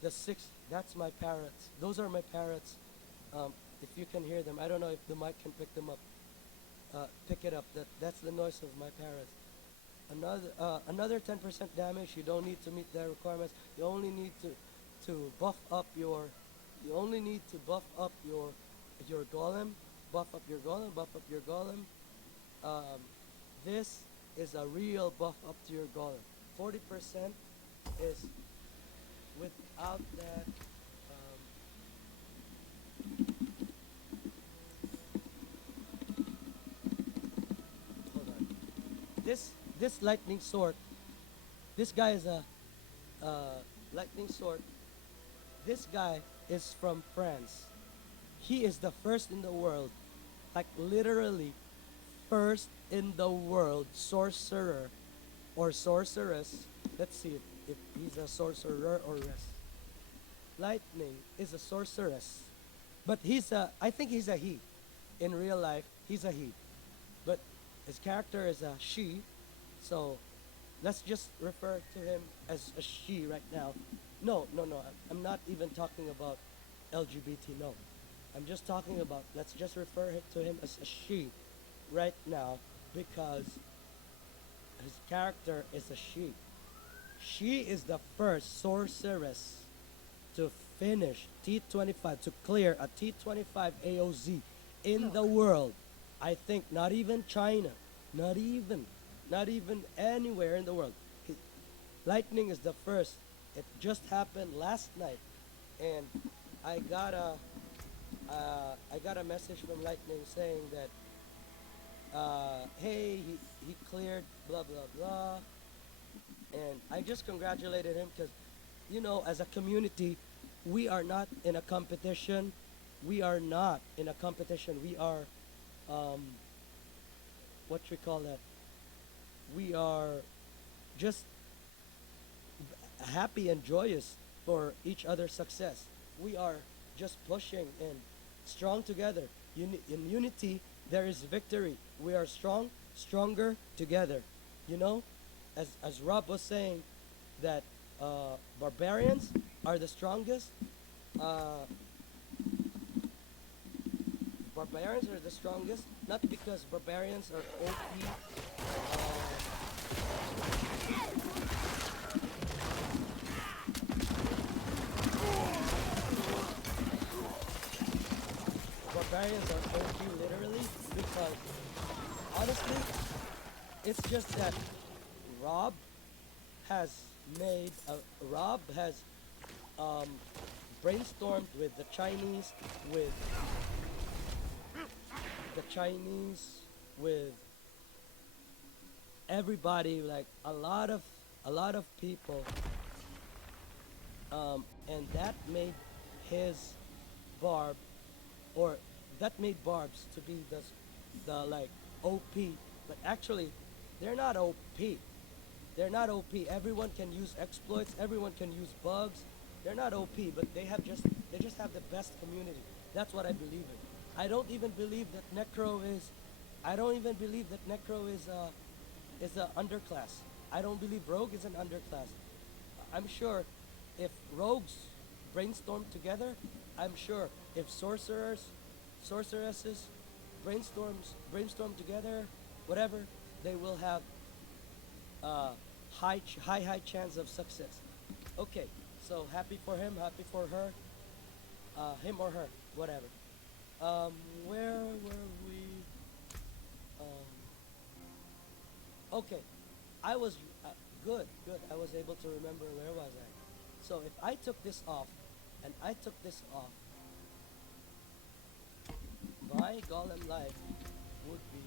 the 6th. That's my parrots. Those are my parrots. If you can hear them, I don't know if the mic can pick them up. Pick it up. That's the noise of my parrots. Another 10% damage. You don't need to meet the requirements. You only need to buff up your golem. Buff up your golem. This is a real buff up to your golem. 40% is without that. Hold on. This lightning sword. This guy is a lightning sword. This guy is from France. He is the first in the world, like literally first in the world sorcerer or sorceress. Let's see if he's a sorcerer or res. Lightning is a sorceress, but I think he's a he. In real life, he's a he, but his character is a she. So let's just refer to him as a she right now. No, I'm not even talking about LGBT, no. I'm just talking about, let's just refer to him as a she right now, because his character is a she. She is the first sorceress to finish T25, to clear a T25 AOZ in the world. I think not even China, not even anywhere in the world. Lightning is the first. It just happened last night, and I got a message from Lightning saying that, hey, he cleared blah blah blah, and I just congratulated him, because, as a community, we are not in a competition. We are not in a competition. We are, what we call that? We are just happy and joyous for each other's success. We are just pushing and strong together. In unity, there is victory. We are stronger together. As Rob was saying, that barbarians are the strongest. Barbarians are the strongest, not because barbarians are OP. barbarians are OP literally because honestly, it's just that Rob has Rob has um, brainstormed with the Chinese, with the Chinese, with everybody, like a lot of people, and that made his barb, or that made barbs to be the like OP, but actually they're not OP. They're not OP. Everyone can use exploits. Everyone can use bugs. They're not OP, but they just have the best community. That's what I believe in. I don't even believe that Necro is. I don't even believe that Necro is a underclass. I don't believe Rogue is an underclass. I'm sure if rogues brainstorm together, I'm sure if sorceresses brainstorm together, whatever, they will have high chance of success. Okay, so happy for him, happy for her, him or her, whatever. Where were we? Okay, I was good. I was able to remember where was I. So if I took this off, and I took this off, my golem life would be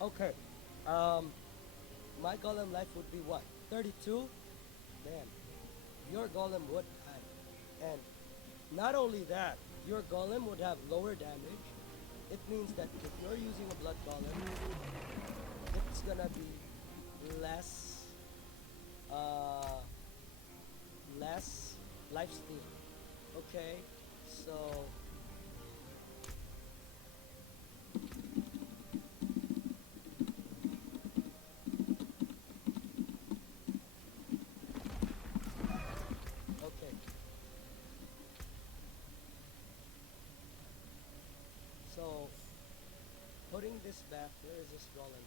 okay. My golem life would be what? 32? Man, your golem would have. And not only that, your golem would have lower damage. It means that if you're using a blood golem, it's gonna be less, less lifesteal. Okay, so okay, so putting this back. Where is this golem?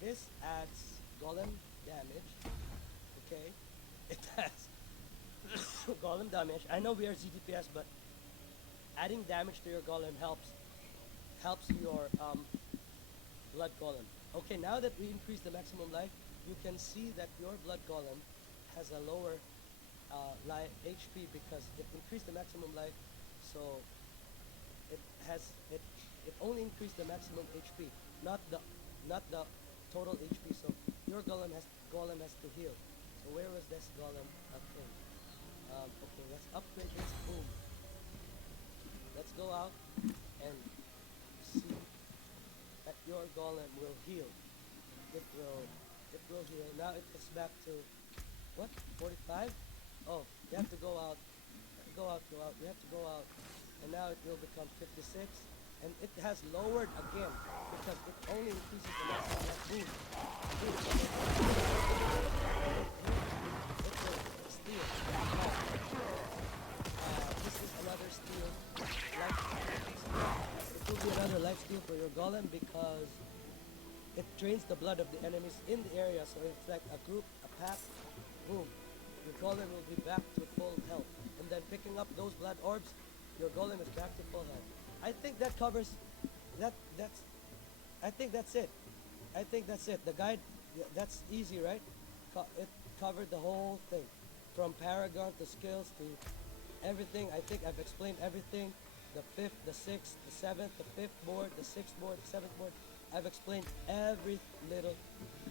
This adds golem damage. Okay, it has golem damage. I know we are ZTPS, but adding damage to your golem helps your blood golem. Okay, now that we increase the maximum life, you can see that your blood golem has a lower HP because it increased the maximum life, so it has it only increased the maximum HP, not the total HP. So your golem has to heal. So where was this golem thing? Okay, let's upgrade this. Boom. Let's go out and see that your golem will heal. It will heal. Now it is back to what? 45? Oh, you have to go out. Go out. We have to go out. And now it will become 56. And it has lowered again because it only increases the maximum life. Boom. Boom. It will steal. This is another steal. It will be another life steal for your golem because it drains the blood of the enemies in the area. So it's like a group, a pack. Boom. Your golem will be back to full health. And then picking up those blood orbs, your golem is back to full health. I think that covers I think that's it. The guide, that's easy, right? It covered the whole thing. From Paragon to skills to everything. I think I've explained everything. The 5th, the 6th, the 7th, the 5th board, the 6th board, the 7th board. I've explained every little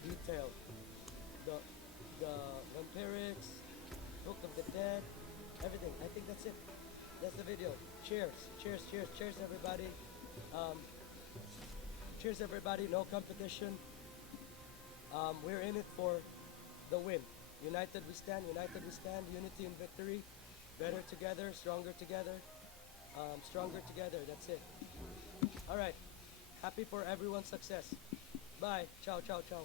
detail. The vampirics, Book of the Dead, everything. I think that's it. That's the video. Cheers, everybody. Cheers, everybody. No competition. We're in it for the win. United we stand. Unity in victory. Better together, stronger together. Stronger together. That's it. All right. Happy for everyone's success. Bye. Ciao, ciao, ciao.